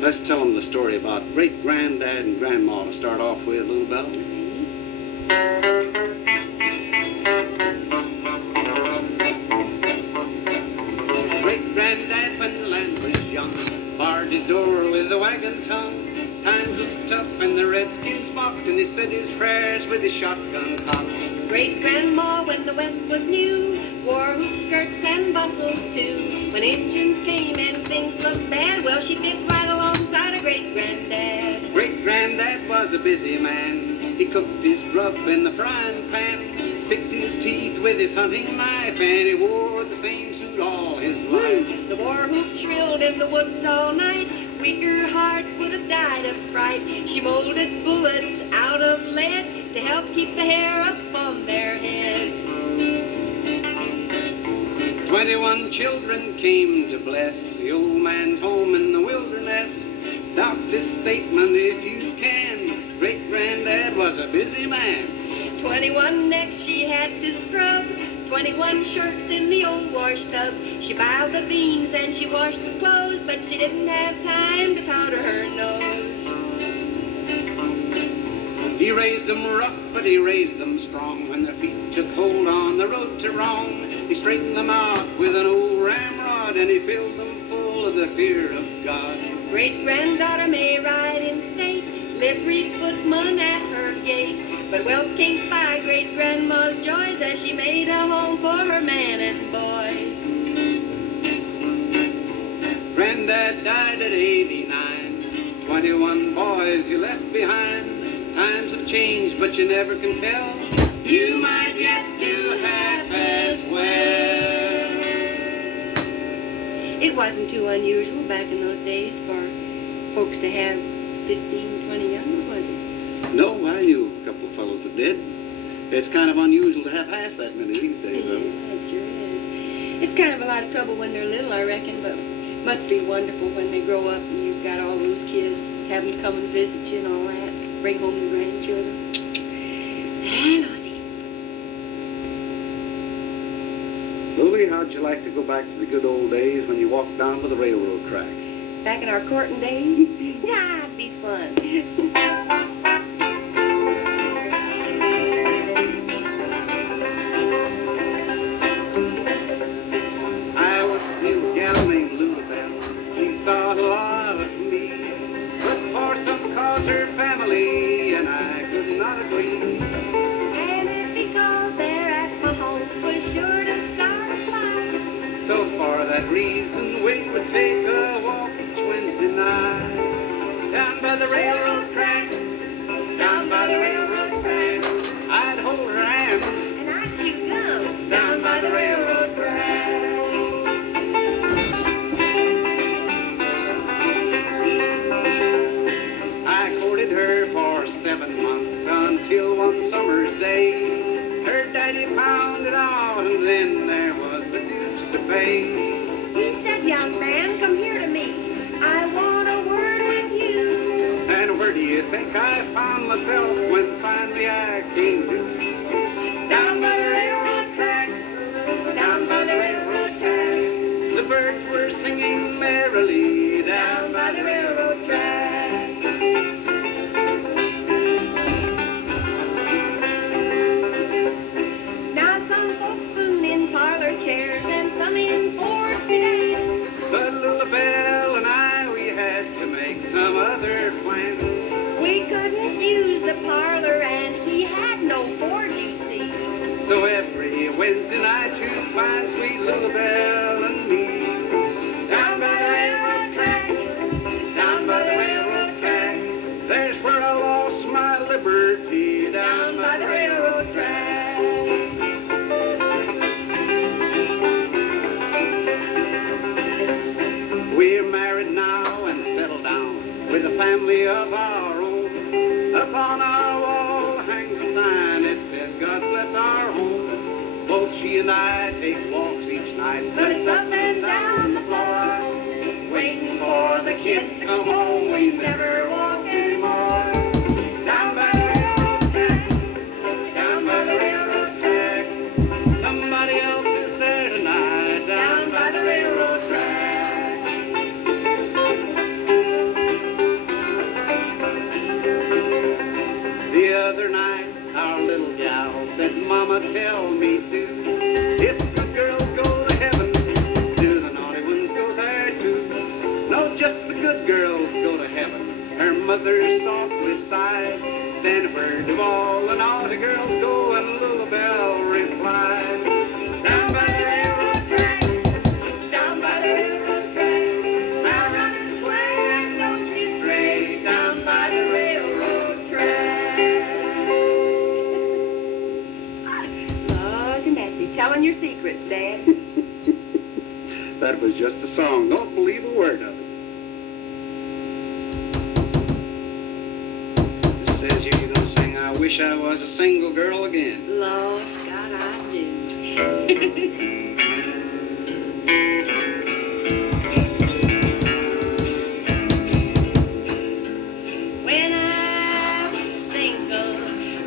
Let's tell them the story about great-granddad and grandma to start off with, Little Bell. Great-granddad, when the land was young, barred his door with a wagon tongue. Times was tough and the redskins mocked, and he said his prayers with his shotgun cocked. Great-grandma, when the West was new, wore hoop skirts and bustles too. When Injuns came and things looked bad, well, she fit right alongside her great-granddad. Great-granddad was a busy man. He cooked his grub in the frying pan, picked his teeth with his hunting knife, and he wore the same suit all his life. The war whoop shrilled in the woods all night. Weaker hearts would have died of fright. She molded bullets out of lead to help keep the hair up on their heads. 21 children came to bless the old man's home in the wilderness. Doubt this statement if you can. Great-granddad was a busy man. 21 necks she had to scrub, 21 shirts in the old wash tub. She biled the beans and she washed the clothes, but she didn't have time to powder her nose. He raised them rough, but he raised them strong. When their feet took hold on the road to wrong, he straightened them out with an old ramrod, and he filled them full of the fear of God. Great-granddaughter may ride in state, liveried footman at her gate, but wealth can't buy great-grandma's joys as she made a home for her man and boys. Granddad died at 89, 21 boys he left behind. Times have changed, but you never can tell. You might yet do half as well. It wasn't too unusual back in those days for folks to have 15, 20 young, was it? No, I knew a couple of fellows that did. It's kind of unusual to have half that many these days, though. Yeah, it sure is. It's kind of a lot of trouble when they're little, I reckon, but must be wonderful when they grow up and you've got all those kids, have them come and visit you and all that, bring home the grandchildren. Louie, how'd you like to go back to the good old days when you walked down to the railroad track? Back in our courting days? Yeah, it'd be fun. I was a little gal named Lula Bell. She thought a lot of me, but for some cause her family and I could not agree. And it's because they're at my home was sure to start a fight. So for that reason we would take a walk each Wednesday night down by the railroad track, down by the railroad track. I'd hold her hand And I'd chew gum down by the railroad track. I courted her for 7 months until one summer's day her daddy found it out, and then there was the dues to pay. He said, young man, come here to me. I want a word with you. And where do you think I found myself when finally I came to? Down by the railroad track, down by the railroad track. The birds were singing merrily down by the railroad track. Now some folks spoon in parlor chairs and some in Ford sedans. But Lula Bell and I, we had to make some other plans. We couldn't use the parlor and he had no Ford, you see. So every Wednesday night you'd find sweet Lula Bell and me down by the railroad track, down by the railroad track. There's where I lost my liberty, down by the railroad track. We're married now and settled down with a family of our own. Upon our wall hangs a sign that says, God bless our home. Both she and I take walks each night, but it's up and down the floor, waiting for the kids to come home. We never walk anymore. Down by the railroad track, down by the railroad track. Somebody else is there tonight, down by the railroad track. other night, our little gal said, Mama, tell me too, if good girls go to heaven, do the naughty ones go there too? No, just the good girls go to heaven. Her mother softly sighed, then a bird of all the naughty girls go, and little Belle replied, down by the railroad track, down by the railroad track, now runs away and don't you stray, down by the railroad track. Lord, Matthew, telling your secrets, Dad. That was just a song. Don't believe a word of it. It says here you're going to sing, I wish I was a single girl again. Lord, God, I do. When I was single,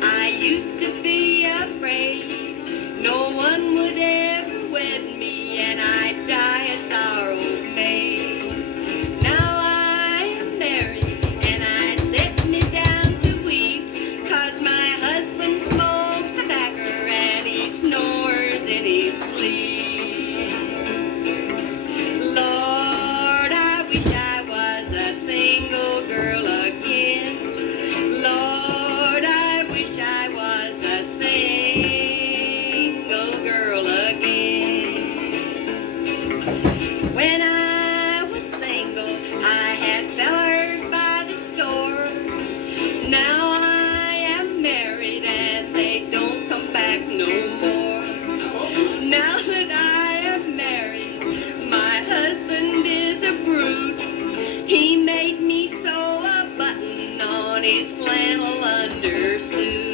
I used to be afraid no one would ever wed me, and I'd die a sorrow's maid. Now I am married, and I set me down to weep, 'cause my husband smokes tobacco and he snores in his sleep. Lord, I wish I was a single girl again. Lord, I wish I was a single girl again. When I was single, I had fellers by the score. Now I am married and they don't come back no more. Now that I am married, my husband is a brute. He made me sew a button on his flannel undersuit.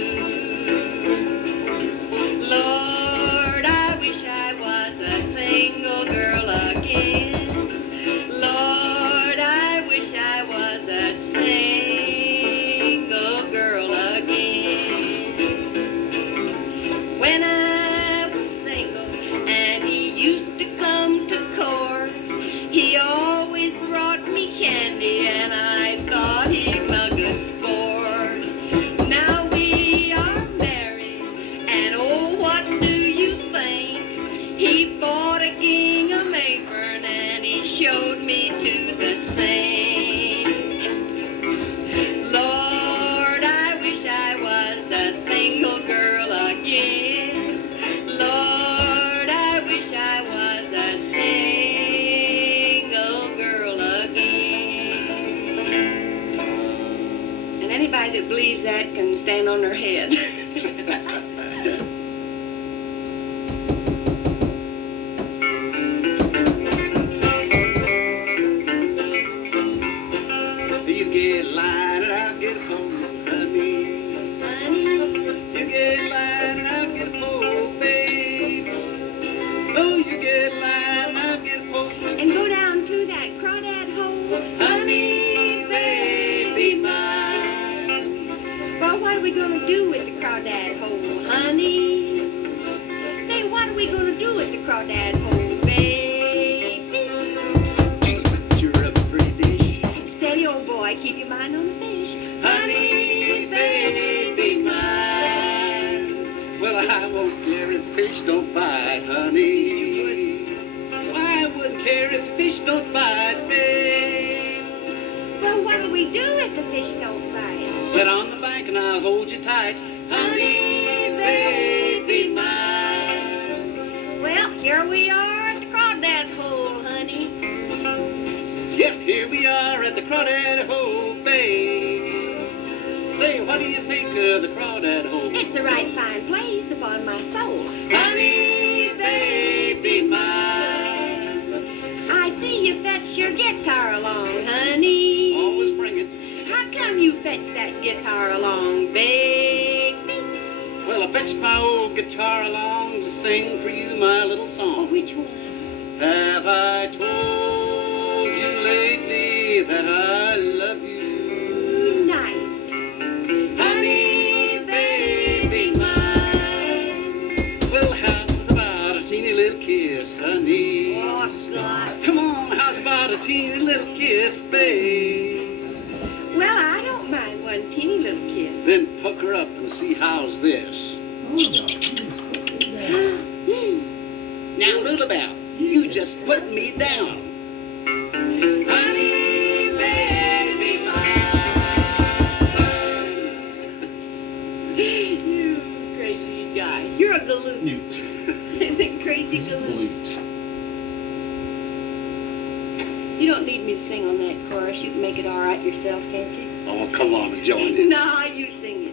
Lord, I wish I was a single girl again. Lord, I wish I was a single girl again. When I was single and he used to come to court, he always brought me candy and I thought he was a good sport. Now we are married and oh, what do you think? He bought a gingham apron and he showed me to the sink. Lord, I wish I was a single girl again. Lord, I wish I was a single girl again. And anybody that believes that can stand on their head. You get line and I'll get a pole, honey. You get line and I'll get a pole, babe. Oh, you get line and I'll get a pole. And go down to that crawdad hole. Honey, baby mine. Well, what are we going to do with the crawdad hole, honey? Say, what are we going to do with the crawdad hole, baby? You're a pretty dish. Steady, old boy, keep your mind on the fish. Honey, baby mine. Well, I won't care if fish don't bite, honey. I wouldn't care if fish don't bite, babe. Well, what do we do if the fish don't bite? Sit on the bank and I'll hold you tight, honey, baby mine. Well, here we are at the crawdad hole, honey. Yep, here we are at the crawdad hole, babe. Say, what do you think of the crawdad hole? It's a right fine place upon my soul. Honey, baby mine. I see you fetched your guitar along, honey. Always bring it. How come you fetched that guitar along, baby? Well, I fetched my old guitar along to sing for you my little Oh, song. which one? Have I told you lately that I love you? Nice. Honey, baby mine. Well, how's about a teeny little kiss, honey? Oh, slut. Come on, how's about a teeny little kiss, babe? Well, I don't mind one teeny little kiss. Then pucker up and see how's this. Now, Lulabelle, you just put me down. Honey, baby, You crazy guy. You're a galoot. Newt. The crazy galoot. You don't need me to sing on that chorus. You can make it all right yourself, can't you? Oh, come on and join it. Nah, you sing it.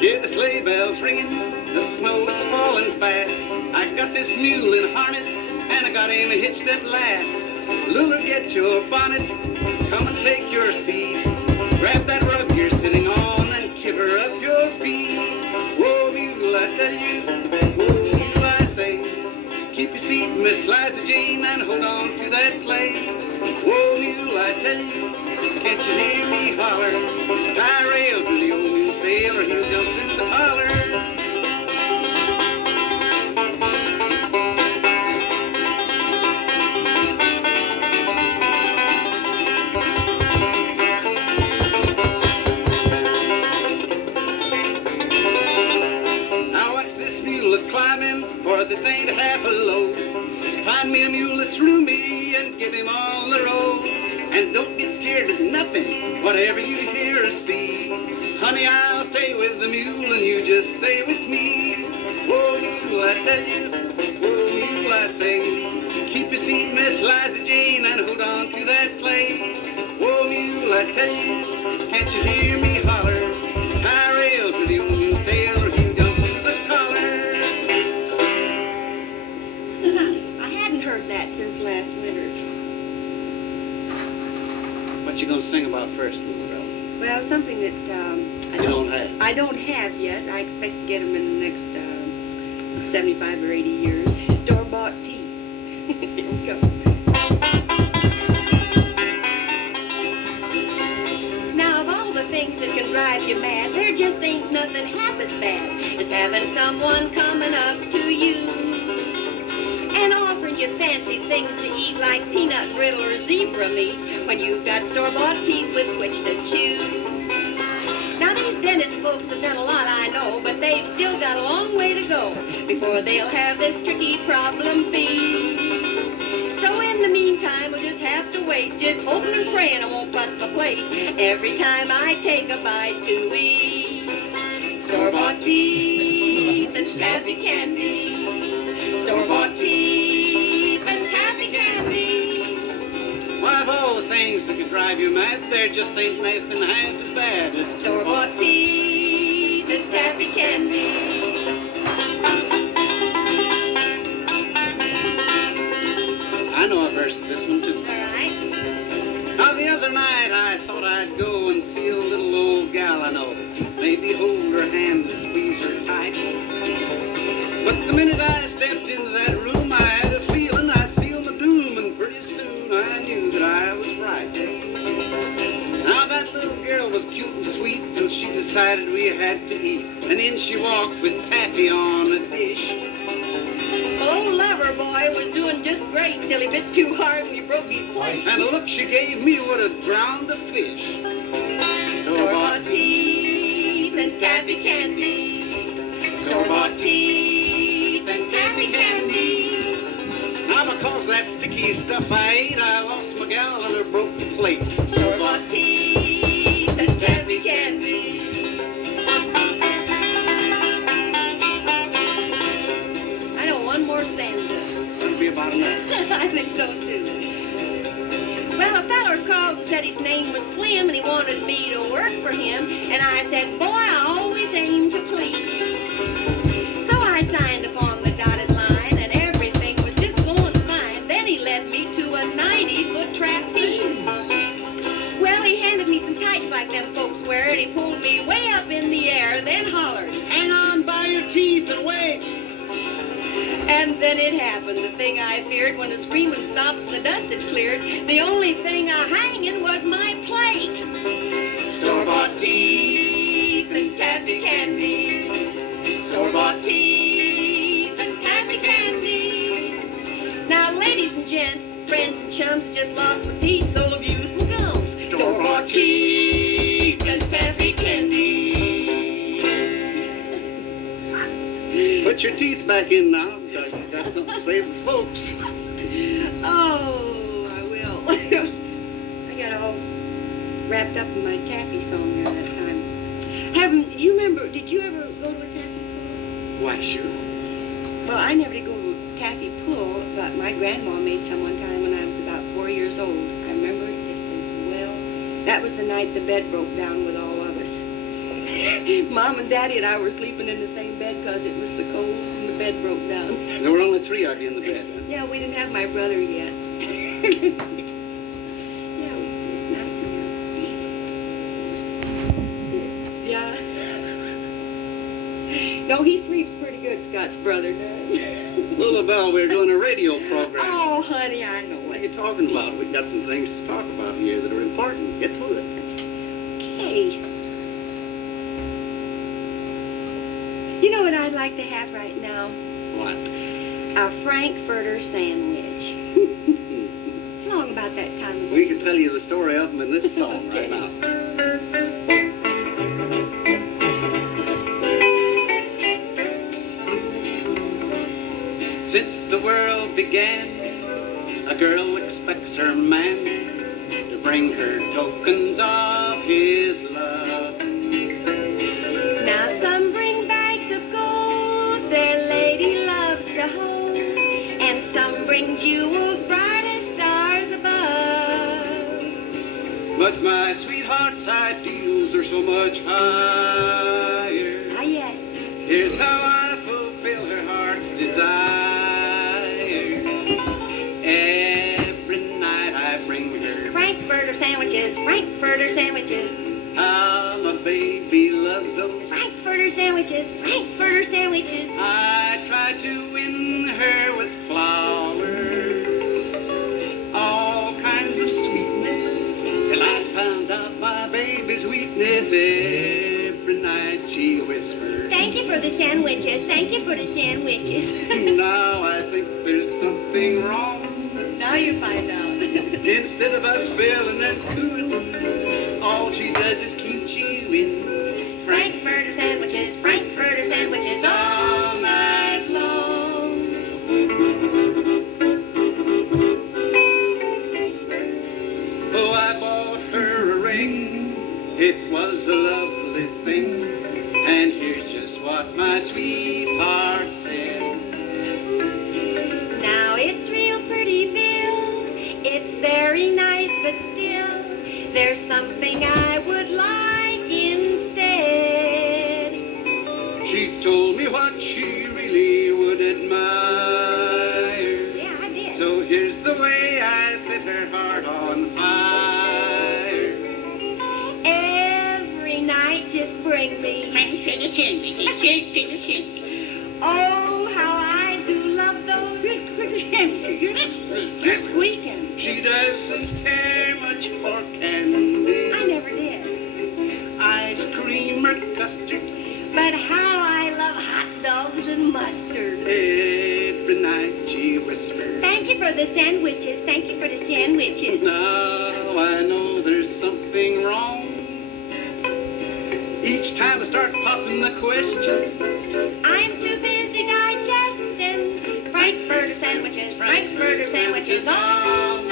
Hear the sleigh bells ringing, the snow is falling fast. I got this mule in harness, and I got him hitched at last. Luler, get your bonnet, come and take your seat. Grab that rug you're sitting on and kiver up your feet. Whoa, mule, I tell you, whoa, mule, I say. Keep your seat, Miss Liza Jane, and hold on to that sleigh. Whoa, mule, I tell you, can't you hear me holler? Tie rail to the old mule's tail, or he'll jump through the collar. Now watch this mule a-climbing, for this ain't half a load. Find me a mule that's roomy and give him all the road. And don't get scared of nothing, whatever you hear or see. Honey, I'll stay with the mule and you just stay with me. Whoa, mule, I tell you, whoa, mule, I say. Keep your seat, Miss Liza Jane, and hold on to that sleigh. Whoa, mule, I tell you, can't you hear me holler? Tie rail to the old mule's tail, or he'll jump through the collar. I hadn't heard that since last winter. What you gonna sing about first, little girl? Well, something that You don't have. I don't have yet. I expect to get them in the next 75 or 80 years. Store-bought tea. Here we go. Now, of all the things that can drive you mad, there just ain't nothing half as bad as having someone coming up to you and offering you fancy things to eat like peanut brittle or zebra meat when you've got store-bought teeth with which to chew. Now, these dentist folks have done a lot, I know, but they've still got a long way to go before they'll have this tricky problem fixed. So in the meantime, we'll just have to wait, just hoping and praying I won't bust my plate every time I take a bite to eat. Store-bought teeth and taffy candy. Store-bought teeth and taffy candy. Well, of all the things that could drive you mad, there just ain't nothing half as bad as Store-bought teeth and taffy candy. I know a verse of this one too. All right. Now the other night I thought I'd go and see a little old gal I know. Maybe hold her hand and squeeze her tight. But the minute I stepped into that room, I had a feeling I'd seal my doom, and pretty soon I knew that I was right. Now that little girl was cute and sweet till she decided we had to eat, and in she walked with taffy on a dish. Old lover boy was doing just great till he bit too hard and he broke his plate. And the look she gave me would have drowned a fish. Store-bought teeth and taffy candy. Store-bought teeth and taffy candy. Now because that sticky stuff I ate, I lost my gal and her broke the plate. Store-bought teeth and taffy candy. I know one more stanza. That'll be about enough. I think so too. Well, a feller called and said his name was Slim and he wanted me to work for him. And I said, boy, I always aim to please. So I signed upon the dotted line and everything was just going fine. Then he led me to a 90-foot trapeze. Well, he handed me some tights like them folks wear and he pulled me way up in the air, then hollered, Hang on by your teeth and wait. and then it happened, the thing I feared when the screaming stopped and the dust had cleared. The only thing a-hanging was my plate. Store-bought teeth and taffy candy. Store-bought teeth and taffy candy. Now, ladies and gents, friends and chums, just lost my teeth. teeth back in now because you got something to say to the folks. Oh, I will. I got all wrapped up in my taffy song there that time. You remember, did you ever go to a taffy pool? Why, sure. Well, I never did go to a taffy pool, but my grandma made some one time when I was about 4 years old. I remember it just as well. That was the night the bed broke down with all of us. Mom and Daddy and I were sleeping in the same bed because it was so cold and the bed broke down. There were only 3 of you in the bed, huh? Yeah, we didn't have my brother yet. Yeah, not too. Yeah. No, he sleeps pretty good, Scott's brother does. Little Belle, we're doing a radio program. Oh, honey, I know What are it. you talking about? We've got some things to talk about here that are important. Get to it. Okay. You know what I'd like to have right now? What? A Frankfurter sandwich. It's long about that time of We can tell you the story of them in this song right now. Since the world began, a girl expects her man to bring her tokens of his love. Now some bring bags of gold their lady loves to hold, and some bring jewels bright as stars above. But my sweetheart's ideals are so much higher. Ah, yes. Here's how I fulfill her heart's desire. Every night I bring her Frankfurter sandwiches, Frankfurter sandwiches, how my baby loves those. Frankfurter sandwiches, Frankfurter sandwiches. I try to win her with flowers, all kinds of sweetness, till I found out my baby's weakness. Every night she whispers, Thank you for the sandwiches, thank you for the sandwiches. now I think there's something wrong. Now you find out. Instead of us feeling and cooing, all she does is keep chewing Frankfurter sandwiches, Frankfurter sandwiches all night long. Oh, I bought her a ring. It was a lovely thing. And here's just what my sweetheart said. Now it's real pretty, Bill. It's very nice, but still, there's something I would like instead. She told me what she really would admire. Yeah, I did. So here's the way I set her heart on fire. Every night just bring me. Frankfurter sandwiches, Frankfurter sandwiches. Oh, how I do love those sandwiches. You're squeaking. She doesn't care much for candy, I never did. ice cream or custard. But how I love hot dogs and mustard. Every night she whispers, Thank you for the sandwiches. Thank you for the sandwiches. now I know there's something wrong. Each time I start popping the question, I'm too busy digesting Frankfurter sandwiches, Frankfurter sandwiches all